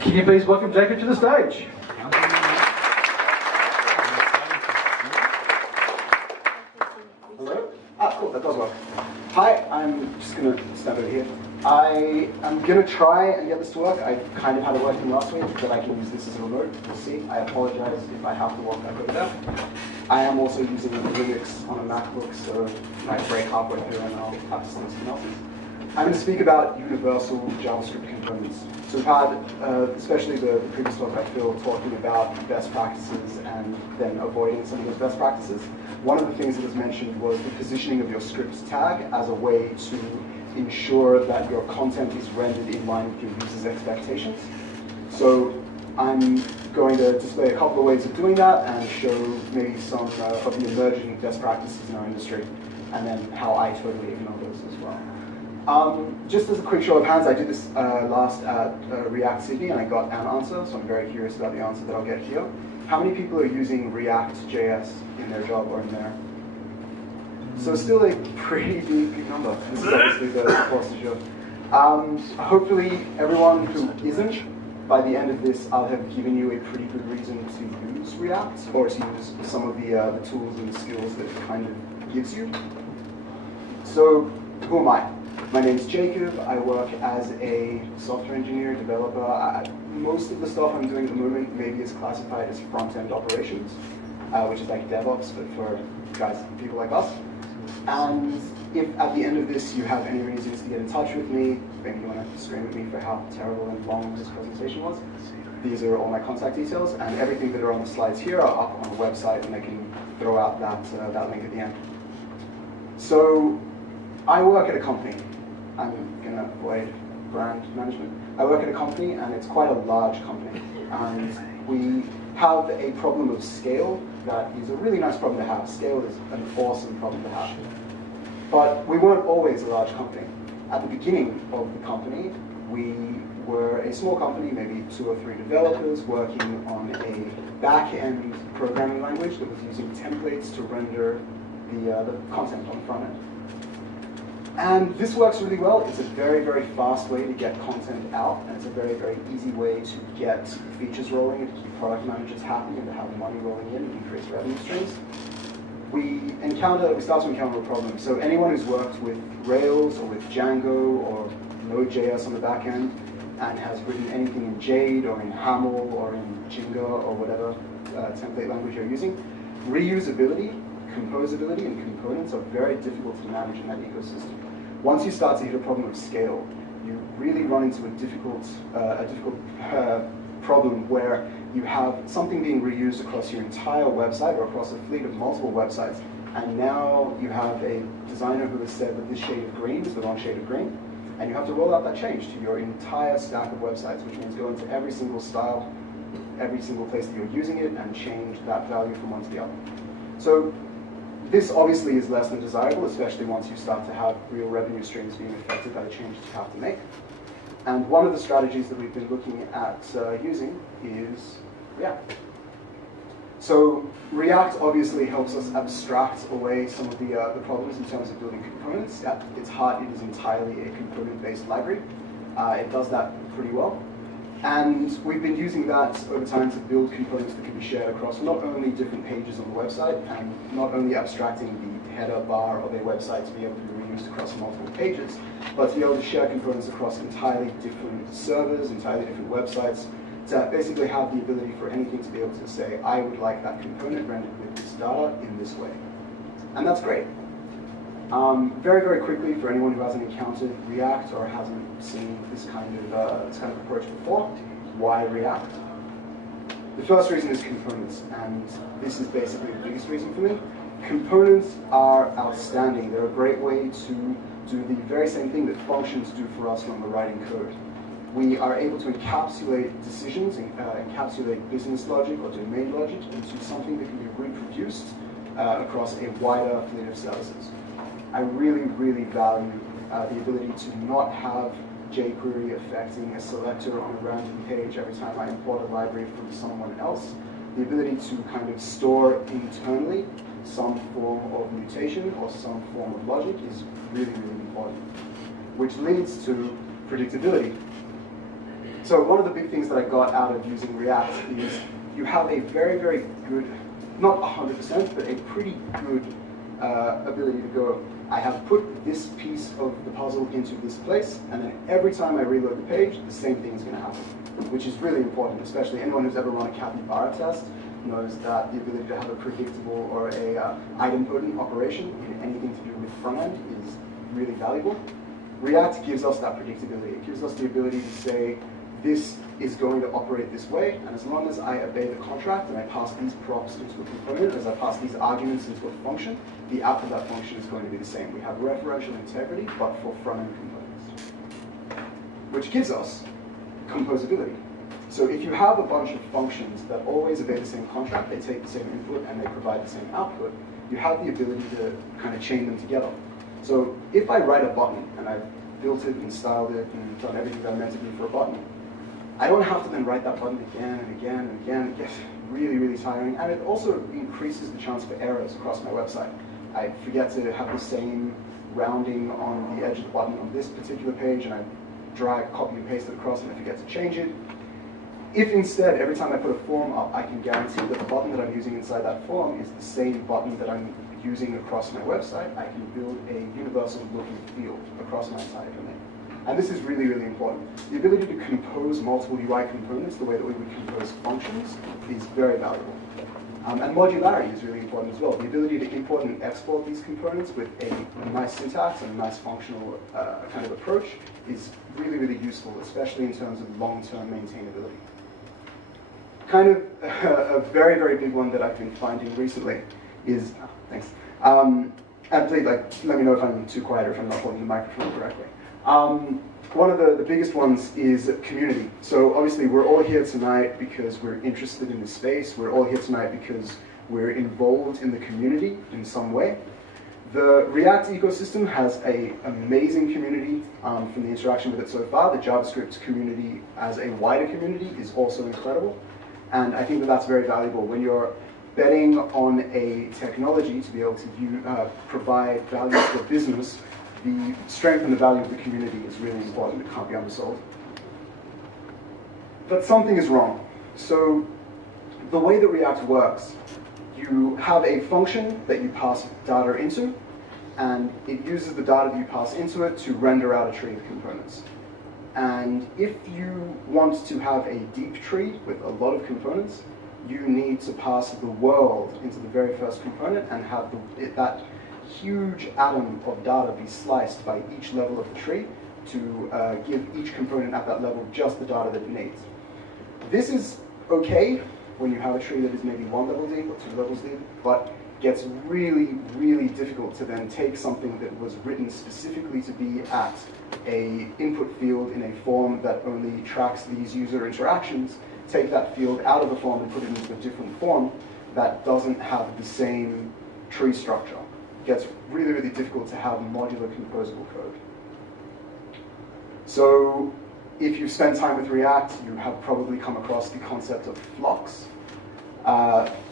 Can you please welcome Jacob to the stage? Hello? Cool, that does work. Hi, I'm just going to stand over here. I am going to try and get this to work. I kind of had it working last week, but I can use this as a remote. We'll see. I apologize if I have to walk back over there. I am also using Linux on a MacBook, so I might break halfway through and I'll have to send something else. I'm going to speak about universal JavaScript components. So we've had, especially the previous talk by Phil, talking about best practices and then avoiding some of those best practices. One of the things that was mentioned was the positioning of your script tag as a way to ensure that your content is rendered in line with your users' expectations. So I'm going to display a couple of ways of doing that and show maybe some of the emerging best practices in our industry, and then how I totally ignore those as well. Just as a quick show of hands, I did this last at React Sydney and I got an answer, so I'm very curious about the answer that I'll get here. How many people are using React.js in their job or in their... So still a pretty big number. This is obviously the course to show. Hopefully everyone who isn't, by the end of this, I'll have given you a pretty good reason to use React, or to use some of the tools and the skills that it kind of gives you. So who am I? My name's Jacob. I work as a software engineer, developer. Most of the stuff I'm doing at the moment maybe is classified as front-end operations, which is like DevOps, but for people like us. And if at the end of this you have any reasons to get in touch with me, maybe you want to scream at me for how terrible and long this presentation was, these are all my contact details, and everything that are on the slides here are up on the website, and I can throw out that link at the end. So I work at a company. I'm going to avoid brand management. I work at a company, and it's quite a large company. And we have a problem of scale that is a really nice problem to have. Scale is an awesome problem to have. But we weren't always a large company. At the beginning of the company, we were a small company, maybe 2 or 3 developers working on a back-end programming language that was using templates to render the content on the front end. And this works really well. It's a very, very fast way to get content out, and it's a very, very easy way to get features rolling and to keep product managers happy and to have money rolling in and increase revenue streams. We start to encounter a problem. So anyone who's worked with Rails or with Django or Node.js on the back end and has written anything in Jade or in Haml or in Jinga or whatever template language you're using, reusability, composability, and components are very difficult to manage in that ecosystem. Once you start to hit a problem of scale, you really run into a difficult problem where you have something being reused across your entire website or across a fleet of multiple websites, and now you have a designer who has said that this shade of green is the wrong shade of green, and you have to roll out that change to your entire stack of websites, which means go into every single style, every single place that you're using it, and change that value from one to the other. So this obviously is less than desirable, especially once you start to have real revenue streams being affected by the changes you have to make. And one of the strategies that we've been looking at using is React. So React obviously helps us abstract away some of the problems in terms of building components. At its heart, it is entirely a component-based library. It does that pretty well. And we've been using that over time to build components that can be shared across not only different pages on the website, and not only abstracting the header bar of a website to be able to be reused across multiple pages, but to be able to share components across entirely different servers, entirely different websites, to basically have the ability for anything to be able to say, I would like that component rendered with this data in this way. And that's great. Very, very quickly, for anyone who hasn't encountered React or hasn't seen this kind of approach before, why React? The first reason is components, and this is basically the biggest reason for me. Components are outstanding. They're a great way to do the very same thing that functions do for us when we're writing code. We are able to encapsulate decisions, encapsulate business logic or domain logic into something that can be reproduced across a wider fleet of services. I really, really value the ability to not have jQuery affecting a selector on a random page every time I import a library from someone else. The ability to kind of store internally some form of mutation or some form of logic is really, really important, which leads to predictability. So one of the big things that I got out of using React is you have a very, very good, not 100%, but a pretty good ability to go, I have put this piece of the puzzle into this place, and then every time I reload the page, the same thing is going to happen, which is really important, especially anyone who's ever run a capybara test knows that the ability to have a predictable or a idempotent operation in anything to do with front end is really valuable. React gives us that predictability. It gives us the ability to say, this is going to operate this way, and as long as I obey the contract and I pass these props into a component, as I pass these arguments into a function, the output of that function is going to be the same. We have referential integrity, but for front-end components, which gives us composability. So if you have a bunch of functions that always obey the same contract, they take the same input and they provide the same output, you have the ability to kind of chain them together. So if I write a button and I've built it and styled it and done everything that I meant to do for a button, I don't have to then write that button again and again and again. It gets really, really tiring, and it also increases the chance for errors across my website. I forget to have the same rounding on the edge of the button on this particular page, and I drag, copy, and paste it across, and I forget to change it. If instead, every time I put a form up, I can guarantee that the button that I'm using inside that form is the same button that I'm using across my website, I can build a universal look and feel across my entire domain. And this is really, really important. The ability to compose multiple UI components the way that we would compose functions is very valuable. And modularity is really important as well. The ability to import and export these components with a nice syntax and a nice functional kind of approach is really, really useful, especially in terms of long-term maintainability. Kind of a very, very big one that I've been finding recently is, thanks. And please, let me know if I'm too quiet or if I'm not holding the microphone correctly. One of the biggest ones is community. So obviously we're all here tonight because we're interested in the space. We're all here tonight because we're involved in the community in some way. The React ecosystem has an amazing community from the interaction with it so far. The JavaScript community as a wider community is also incredible. And I think that that's very valuable. When you're betting on a technology to be able to provide value to the business, the strength and the value of the community is really important. It can't be undersold. But something is wrong. So the way that React works, you have a function that you pass data into, and it uses the data that you pass into it to render out a tree of components. And if you want to have a deep tree with a lot of components, you need to pass the world into the very first component and have that huge atom of data be sliced by each level of the tree to give each component at that level just the data that it needs. This is okay when you have a tree that is maybe 1 level deep or 2 levels deep, but gets really, really difficult to then take something that was written specifically to be at an input field in a form that only tracks these user interactions, take that field out of the form and put it into a different form that doesn't have the same tree structure. It gets really, really difficult to have modular composable code. So if you've spent time with React, you have probably come across the concept of flux.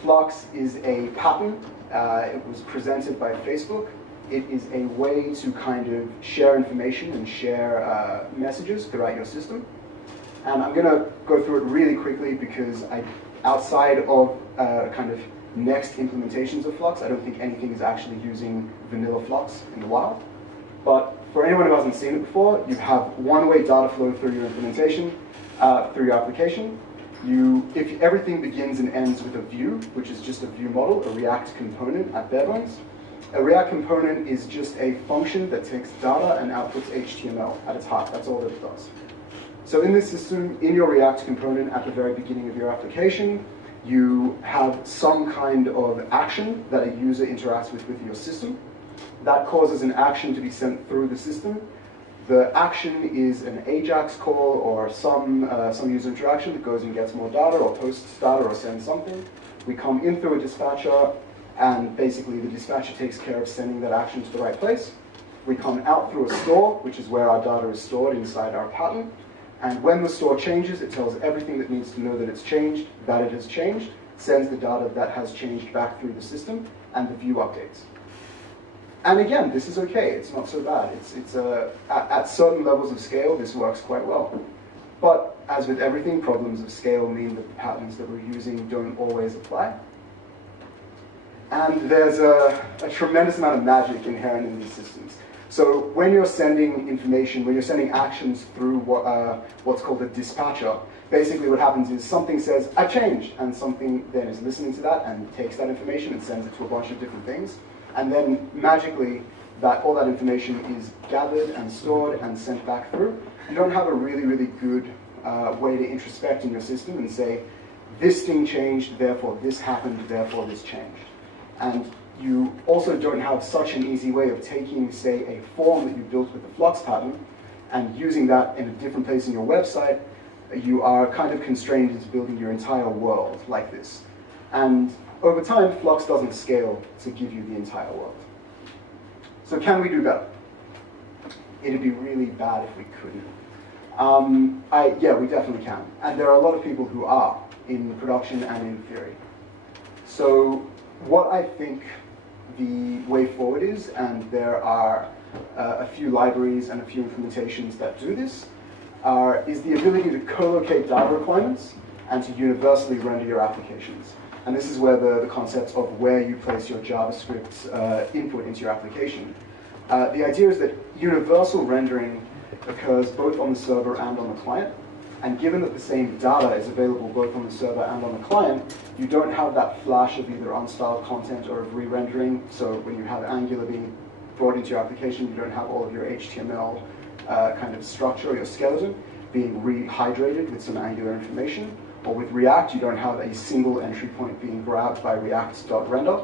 Flux is a pattern. It was presented by Facebook. It is a way to kind of share information and share messages throughout your system. And I'm going to go through it really quickly because outside of kind of next implementations of Flux, I don't think anything is actually using vanilla Flux in the wild. But for anyone who hasn't seen it before, you have one-way data flow through your implementation, through your application. If everything begins and ends with a view, which is just a view model, a React component at bare bones. A React component is just a function that takes data and outputs HTML at its heart. That's all that it does. So in this system, in your React component at the very beginning of your application, you have some kind of action that a user interacts with your system. That causes an action to be sent through the system. The action is an AJAX call or some user interaction that goes and gets more data or posts data or sends something. We come in through a dispatcher, and basically the dispatcher takes care of sending that action to the right place. We come out through a store, which is where our data is stored inside our pattern. And when the store changes, it tells everything that needs to know that it's changed, that it has changed, sends the data that has changed back through the system, and the view updates. And again, this is okay. It's not so bad. At certain levels of scale, this works quite well. But as with everything, problems of scale mean that the patterns that we're using don't always apply. And there's a tremendous amount of magic inherent in these systems. So when you're sending information, when you're sending actions through what's called a dispatcher, basically what happens is something says, I've changed, and something then is listening to that and takes that information and sends it to a bunch of different things. And then magically, all that information is gathered and stored and sent back through. You don't have a really, really good way to introspect in your system and say, this thing changed, therefore this happened, therefore this changed. And you also don't have such an easy way of taking, say, a form that you built with the flux pattern and using that in a different place in your website. You are kind of constrained into building your entire world like this. And over time, Flux doesn't scale to give you the entire world. So can we do better? It'd be really bad if we couldn't. Yeah, we definitely can. And there are a lot of people who are in production and in theory. So what I think the way forward is, and there are a few libraries and a few implementations that do this, is the ability to co-locate data requirements and to universally render your applications. And this is where the concept of where you place your JavaScript input into your application. The idea is that universal rendering occurs both on the server and on the client. And given that the same data is available both on the server and on the client, you don't have that flash of either unstyled content or of re-rendering. So when you have Angular being brought into your application, you don't have all of your HTML kind of structure or your skeleton being rehydrated with some Angular information. Or with React, you don't have a single entry point being grabbed by React.render.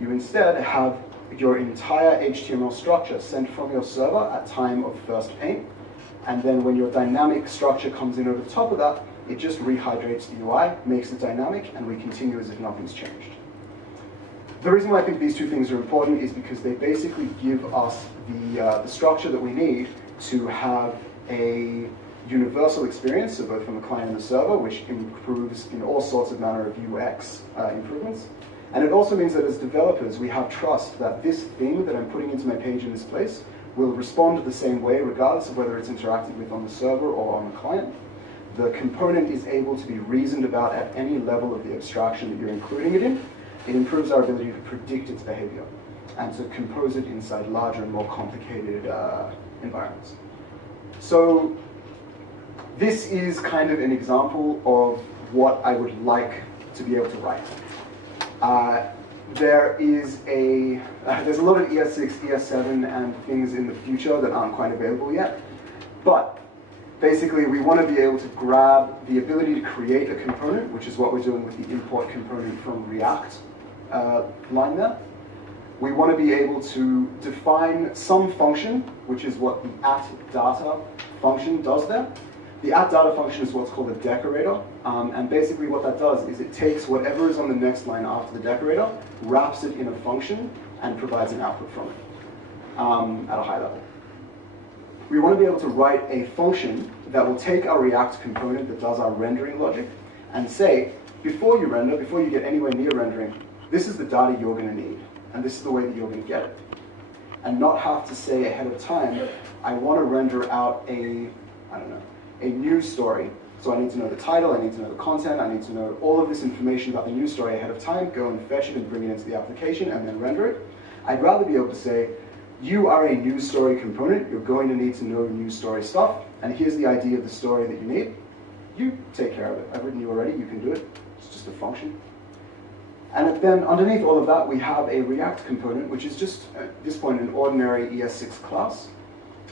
You instead have your entire HTML structure sent from your server at time of first paint. And then when your dynamic structure comes in over the top of that, it just rehydrates the UI, makes it dynamic, and we continue as if nothing's changed. The reason why I think these two things are important is because they basically give us the structure that we need to have a universal experience, so both from the client and the server, which improves in all sorts of manner of UX improvements. And it also means that as developers, we have trust that this thing that I'm putting into my page in this place will respond the same way, regardless of whether it's interacted with on the server or on the client. The component is able to be reasoned about at any level of the abstraction that you're including it in. It improves our ability to predict its behavior and to compose it inside larger and more complicated environments. So this is kind of an example of what I would like to be able to write. There's a lot of ES6, ES7, and things in the future that aren't quite available yet. But basically, we want to be able to grab the ability to create a component, which is what we're doing with the import component from React line there. We want to be able to define some function, which is what the @data function does there. The @data function is what's called a decorator, and basically what that does is it takes whatever is on the next line after the decorator, wraps it in a function, and provides an output from it at a high level. We want to be able to write a function that will take our React component that does our rendering logic and say, before you render, before you get anywhere near rendering, this is the data you're going to need, and this is the way that you're going to get it. And not have to say ahead of time, I want to render out a news story. So I need to know the title, I need to know the content, I need to know all of this information about the news story ahead of time, go and fetch it and bring it into the application and then render it. I'd rather be able to say, you are a news story component, you're going to need to know news story stuff, and here's the idea of the story that you need. You take care of it. I've written you already, you can do it. It's just a function. And then underneath all of that, we have a React component, which is just, at this point, an ordinary ES6 class.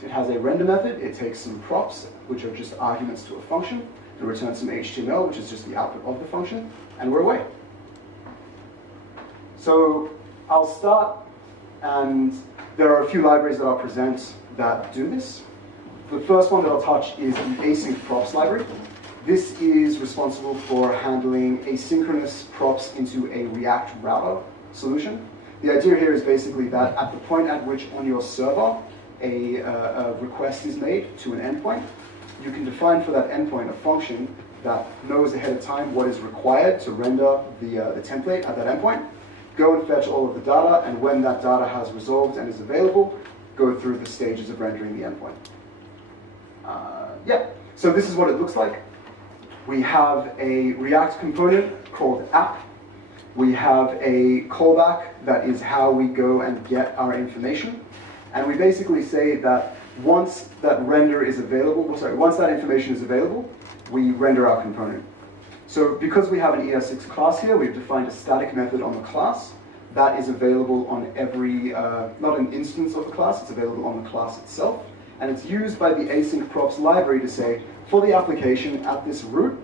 It has a render method. It takes some props, which are just arguments to a function, and returns some HTML, which is just the output of the function, and we're away. So I'll start, and there are a few libraries that I'll present that do this. The first one that I'll touch is the async-props library. This is responsible for handling asynchronous props into a React router solution. The idea here is basically that at the point at which on your server a request is made to an endpoint, you can define for that endpoint a function that knows ahead of time what is required to render the template at that endpoint, go and fetch all of the data, and when that data has resolved and is available, go through the stages of rendering the endpoint. Yeah, so this is what it looks like. We have a React component called app. We have a callback that is how we go and get our information. And we basically say that once that once that information is available, we render our component. So because we have an ES6 class here, we've defined a static method on the class that is available on every, not an instance of the class, it's available on the class itself. And it's used by the async-props library to say, for the application at this root,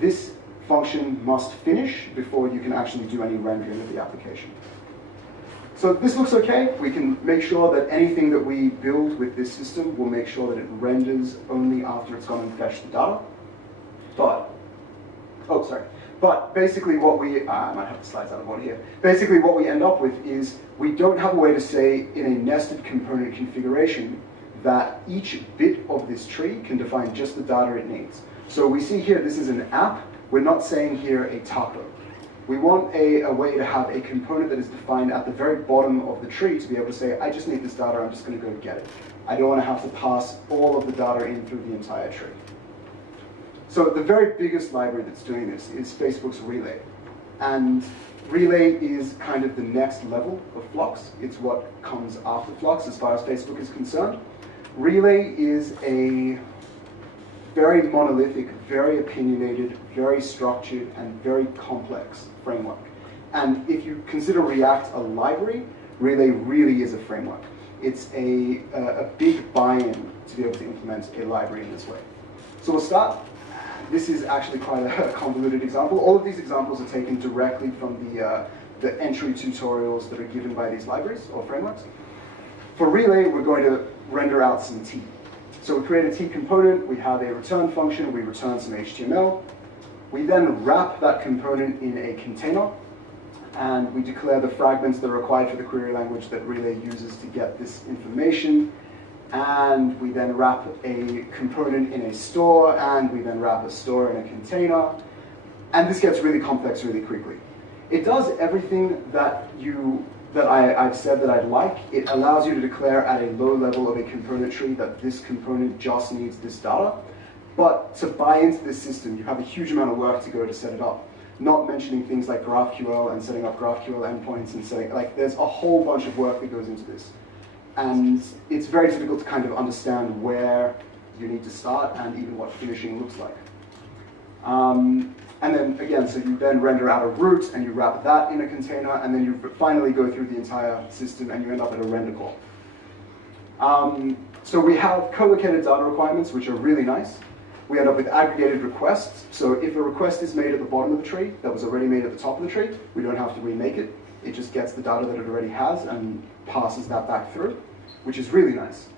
this function must finish before you can actually do any rendering of the application. So this looks okay. We can make sure that anything that we build with this system will make sure that it renders only after it's gone and fetched the data. But basically what we, I might have the slides out of order here. Basically what we end up with is we don't have a way to say in a nested component configuration that each bit of this tree can define just the data it needs. So we see here this is an app. We're not saying here a taco. We want a way to have a component that is defined at the very bottom of the tree to be able to say, I just need this data, I'm just going to go get it. I don't want to have to pass all of the data in through the entire tree. So the very biggest library that's doing this is Facebook's Relay. And Relay is kind of the next level of Flux. It's what comes after Flux as far as Facebook is concerned. Relay is a very monolithic, very opinionated, very structured, and very complex framework. And if you consider React a library, Relay really is a framework. It's a big buy-in to be able to implement a library in this way. So we'll start. This is actually quite a convoluted example. All of these examples are taken directly from the entry tutorials that are given by these libraries or frameworks. For Relay, we're going to render out some T. So we create a T component, we have a return function, we return some HTML. We then wrap that component in a container, and we declare the fragments that are required for the query language that Relay uses to get this information. And we then wrap a component in a store, and we then wrap a store in a container. And this gets really complex really quickly. It does everything that I've said that I'd like. It allows you to declare at a low level of a component tree that this component just needs this data. But to buy into this system, you have a huge amount of work to go to set it up. Not mentioning things like GraphQL and setting up GraphQL endpoints and setting, there's a whole bunch of work that goes into this. And it's very difficult to kind of understand where you need to start and even what finishing looks like. And then again, so you then render out a root and you wrap that in a container, and then you finally go through the entire system and you end up at a render call. So we have colocated data requirements, which are really nice. We end up with aggregated requests. So if a request is made at the bottom of the tree that was already made at the top of the tree, we don't have to remake it. It just gets the data that it already has and passes that back through, which is really nice.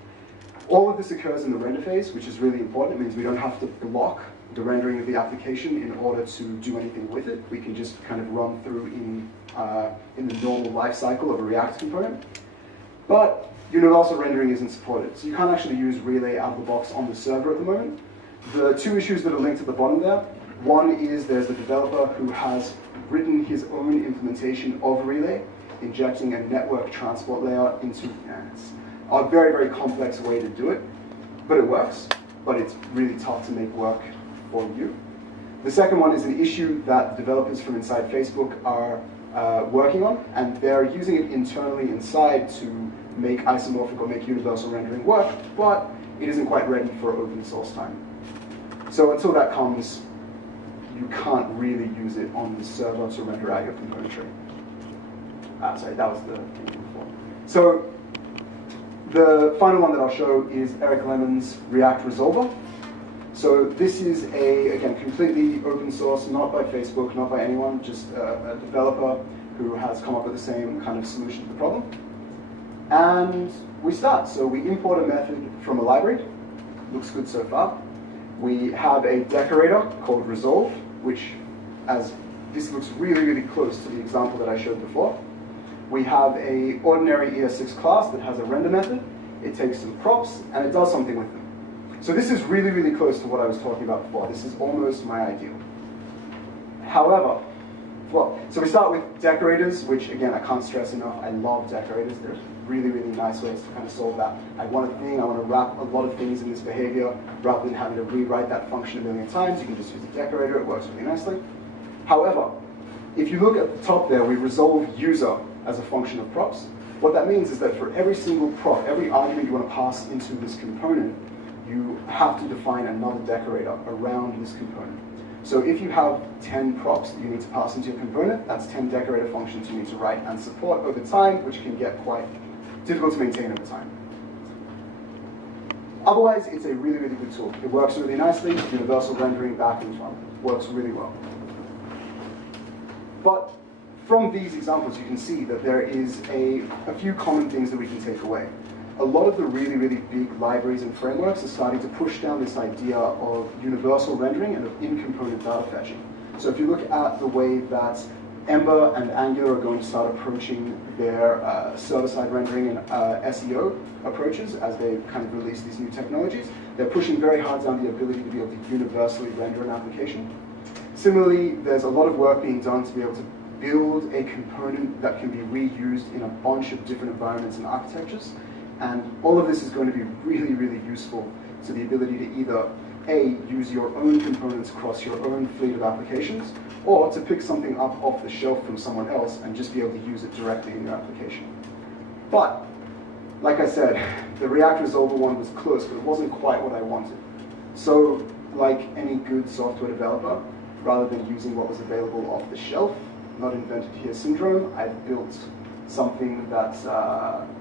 All of this occurs in the render phase, which is really important. It means we don't have to block the rendering of the application in order to do anything with it. We can just kind of run through in the normal life cycle of a React component. But universal rendering isn't supported, so you can't actually use Relay out of the box on the server at the moment. The two issues that are linked at the bottom there, one is there's the developer who has written his own implementation of Relay, injecting a network transport layer into it's a very, very complex way to do it, but it works, but it's really tough to make work for you. The second one is an issue that developers from inside Facebook are working on, and they're using it internally inside to make isomorphic or make universal rendering work, but it isn't quite ready for open source time. So until that comes, you can't really use it on the server to render out your component tree. Sorry, that was the thing before. So the final one that I'll show is Eric Lemon's React Resolver. So this is again, completely open source, not by Facebook, not by anyone, just a developer who has come up with the same kind of solution to the problem. And we start. So we import a method from a library. Looks good so far. We have a decorator called resolve, which, as this looks really, really close to the example that I showed before. We have a ordinary ES6 class that has a render method. It takes some props, and it does something with them. So this is really, really close to what I was talking about before. This is almost my ideal. However, well. So we start with decorators, which again, I can't stress enough. I love decorators. There's really, really nice ways to kind of solve that. I want a thing, I want to wrap a lot of things in this behavior rather than having to rewrite that function a million times. You can just use a decorator, it works really nicely. However, if you look at the top there, we resolve user as a function of props. What that means is that for every single prop, every argument you want to pass into this component, you have to define another decorator around this component. So if you have 10 props that you need to pass into your component, that's 10 decorator functions you need to write and support over time, which can get quite difficult to maintain over time. Otherwise, it's a really, really good tool. It works really nicely. Universal rendering back and front works really well. But from these examples, you can see that there is a few common things that we can take away. A lot of the really, really big libraries and frameworks are starting to push down this idea of universal rendering and of in-component data fetching. So if you look at the way that Ember and Angular are going to start approaching their server-side rendering and SEO approaches as they kind of release these new technologies, they're pushing very hard down the ability to be able to universally render an application. Similarly, there's a lot of work being done to be able to build a component that can be reused in a bunch of different environments and architectures. And all of this is going to be really, really useful to the ability to either A, use your own components across your own fleet of applications, or to pick something up off the shelf from someone else and just be able to use it directly in your application. But, like I said, the React Resolver one was close, but it wasn't quite what I wanted. So, like any good software developer, rather than using what was available off the shelf, not invented here syndrome, I've built something that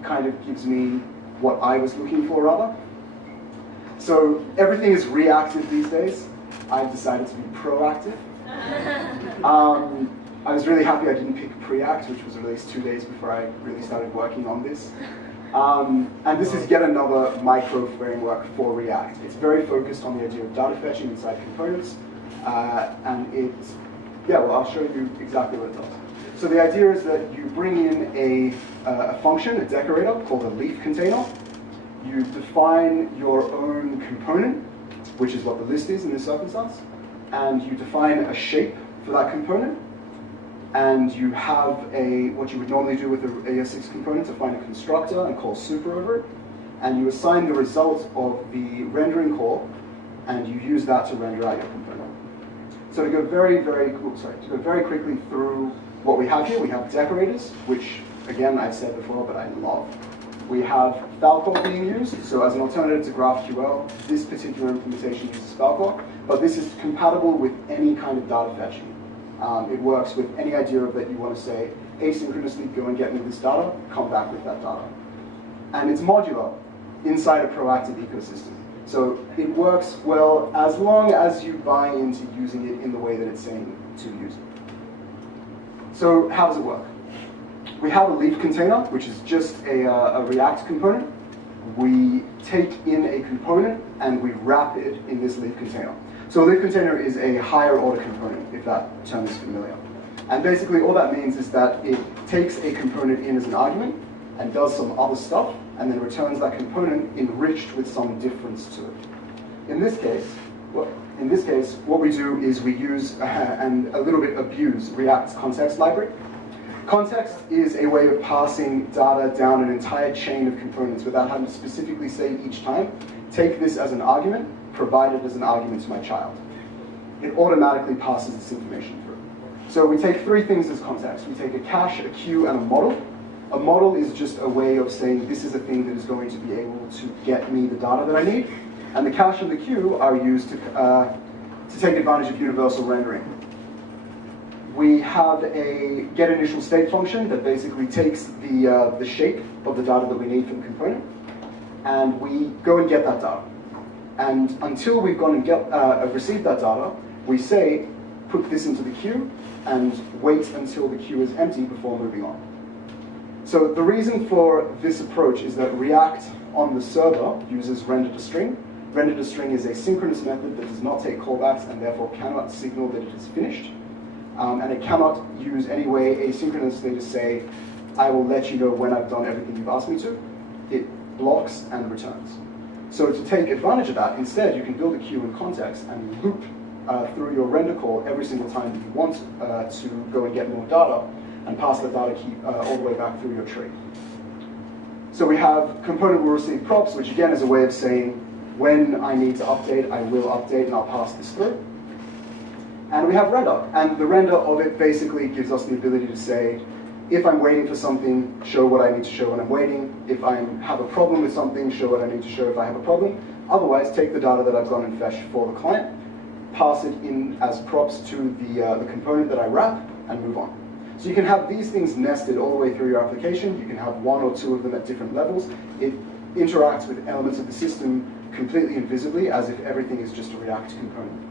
kind of gives me what I was looking for, rather. So everything is reactive these days. I've decided to be proactive. I was really happy I didn't pick Preact, which was released 2 days before I really started working on this. And this is yet another micro framework for React. It's very focused on the idea of data fetching inside components. And it's, yeah, well, I'll show you exactly what it does. So the idea is that you bring in a function, a decorator, called a leaf container. You define your own component, which is what the list is in this circumstance, and you define a shape for that component, and you have what you would normally do with an AS6 component, define a constructor and call super over it, and you assign the result of the rendering call, and you use that to render out your component. So to go very quickly through what we have here, we have decorators, which again I've said before, but I love. We have Falcor being used, so as an alternative to GraphQL, this particular implementation uses Falcor, but this is compatible with any kind of data fetching. It works with any idea of that you want to say, asynchronously go and get me this data, come back with that data. And it's modular inside a proactive ecosystem. So it works well as long as you buy into using it in the way that it's saying to use it. So how does it work? We have a leaf container, which is just a React component. We take in a component and we wrap it in this leaf container. So a leaf container is a higher order component, if that term is familiar. And basically all that means is that it takes a component in as an argument and does some other stuff, and then returns that component enriched with some difference to it. In this case, what we do is we use and a little bit abuse React's context library. Context is a way of passing data down an entire chain of components without having to specifically say each time, take this as an argument, provide it as an argument to my child. It automatically passes this information through. So we take three things as context. We take a cache, a queue, and a model. A model is just a way of saying this is a thing that is going to be able to get me the data that I need. And the cache and the queue are used to take advantage of universal rendering. We have a getInitialState function that basically takes the shape of the data that we need for the component, and we go and get that data. And until we've gone and received that data, we say, put this into the queue, and wait until the queue is empty before moving on. So the reason for this approach is that React on the server uses render_to_string. Render_to_string is a synchronous method that does not take callbacks and therefore cannot signal that it is finished. And it cannot use any way asynchronously to say, I will let you know when I've done everything you've asked me to. It blocks and returns. So to take advantage of that, instead you can build a queue in context and loop through your render call every single time that you want to go and get more data, and pass the data key all the way back through your tree. So we have component will receive props, which again is a way of saying when I need to update, I will update and I'll pass this through. And we have render, and the render of it basically gives us the ability to say, if I'm waiting for something, show what I need to show when I'm waiting. If I have a problem with something, show what I need to show if I have a problem. Otherwise, take the data that I've gone and fetched for the client, pass it in as props to the component that I wrap, and move on. So you can have these things nested all the way through your application. You can have one or two of them at different levels. It interacts with elements of the system completely invisibly, as if everything is just a React component.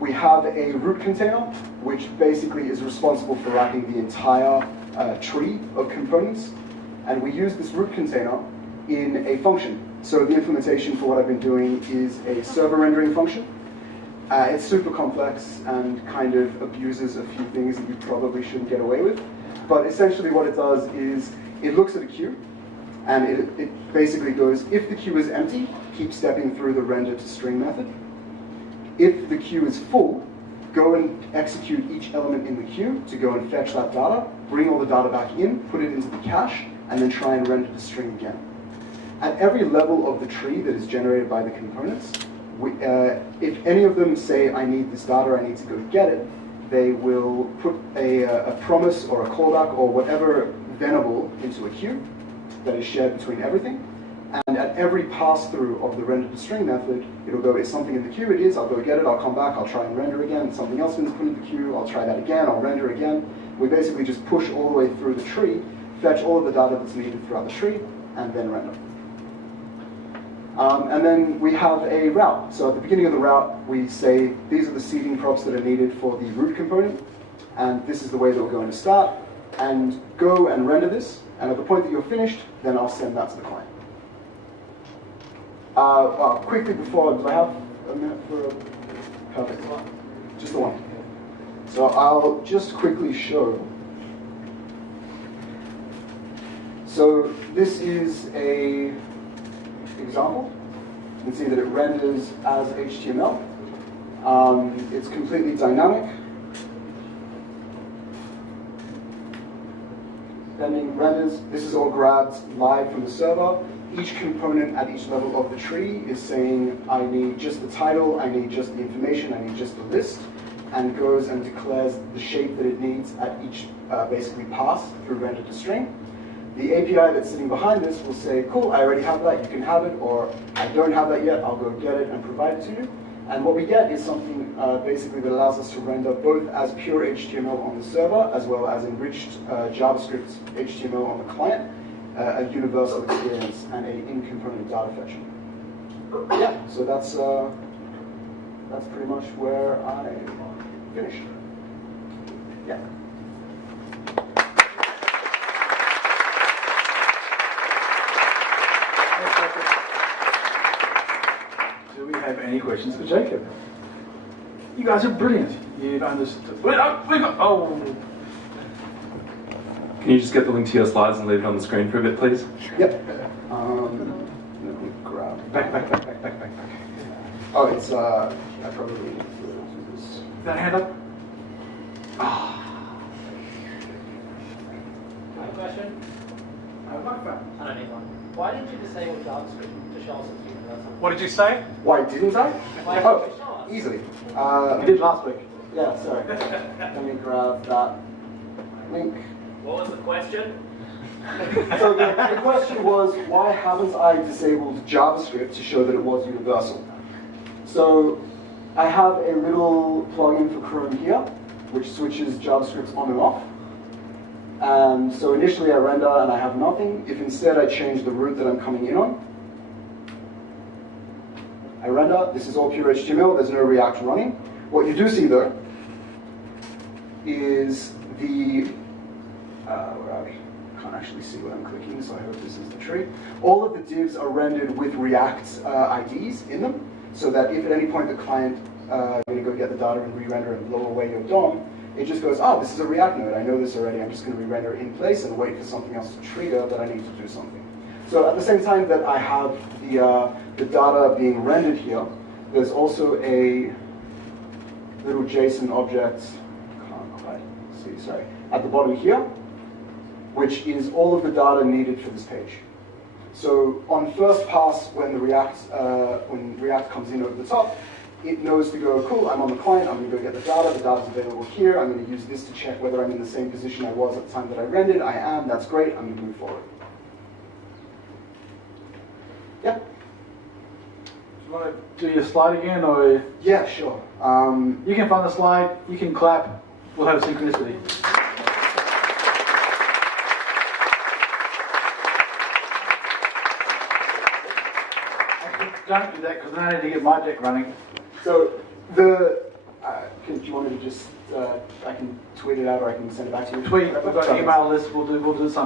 We have a root container, which basically is responsible for wrapping the entire tree of components. And we use this root container in a function. So the implementation for what I've been doing is a server rendering function. It's super complex and kind of abuses a few things that you probably shouldn't get away with. But essentially what it does is it looks at a queue, and it basically goes, if the queue is empty, keep stepping through the render to string method. If the queue is full, go and execute each element in the queue to go and fetch that data, bring all the data back in, put it into the cache, and then try and render the string again. At every level of the tree that is generated by the components, if any of them say, I need this data, I need to go get it, they will put a promise or a callback or whatever venable into a queue that is shared between everything. And at every pass-through of the render to string method, it'll go, is something in the queue? It is, I'll go get it, I'll come back, I'll try and render again. Something else has been put in the queue, I'll try that again, I'll render again. We basically just push all the way through the tree, fetch all of the data that's needed throughout the tree, and then render. And then we have a route. So at the beginning of the route, we say, these are the seeding props that are needed for the root component, and this is the way that we're going to start, and go and render this, and at the point that you're finished, then I'll send that to the client. Quickly before, do I have a minute for a perfect? Just the one. So I'll just quickly show. So this is a example. You can see that it renders as HTML. It's completely dynamic. Pending renders. This is all grabbed live from the server. Each component at each level of the tree is saying, I need just the title, I need just the information, I need just the list, and goes and declares the shape that it needs at each basically pass through render to string. The API that's sitting behind this will say, cool, I already have that, you can have it, or I don't have that yet, I'll go get it and provide it to you. And what we get is something basically that allows us to render both as pure HTML on the server, as well as enriched JavaScript HTML on the client, a universal experience, and an in-component data fetching. Yeah, so that's pretty much where I finished. Yeah. Do we have any questions for Jacob? You guys are brilliant. You've understood. Oh. Can you just get the link to your slides and leave it on the screen for a bit, please? Yep. Let me grab. Back. Oh, it's I probably need to do this. That hand up. I have a question. I have a microphone. I don't need one. Why didn't you disable JavaScript to show us it's universal? What did you say? Why didn't I? Why didn't you show us? Easily. You did last week. Yeah, sorry. Let me grab that link. What was the question? So the question was, why haven't I disabled JavaScript to show that it was universal? So I have a little plugin for Chrome here, which switches JavaScript on and off. And so initially I render and I have nothing. If instead I change the route that I'm coming in on, I render, this is all pure HTML, there's no React running. What you do see though is the, where are we? I can't actually see what I'm clicking, so I hope this is the tree. All of the divs are rendered with React IDs in them, so that if at any point the client is going to go get the data and re-render and blow away your DOM, it just goes, oh, this is a React node, I know this already, I'm just going to re-render in place and wait for something else to trigger that I need to do something. So at the same time that I have the data being rendered here, there's also a little JSON object, can't quite see, sorry, at the bottom here, which is all of the data needed for this page. So on first pass, when React comes in over the top, it knows to go, cool, I'm on the client, I'm going to go get the data's available here, I'm going to use this to check whether I'm in the same position I was at the time that I rendered. I am, that's great, I'm going to move forward. Yeah? Do you want to do your slide again, or? Yeah, sure. You can find the slide, you can clap, we'll have synchronicity. Don't do that, because then I need to get my deck running. So do you want me to just, I can tweet it out or I can send it back to you? Tweet, we've got an email list, we'll do something.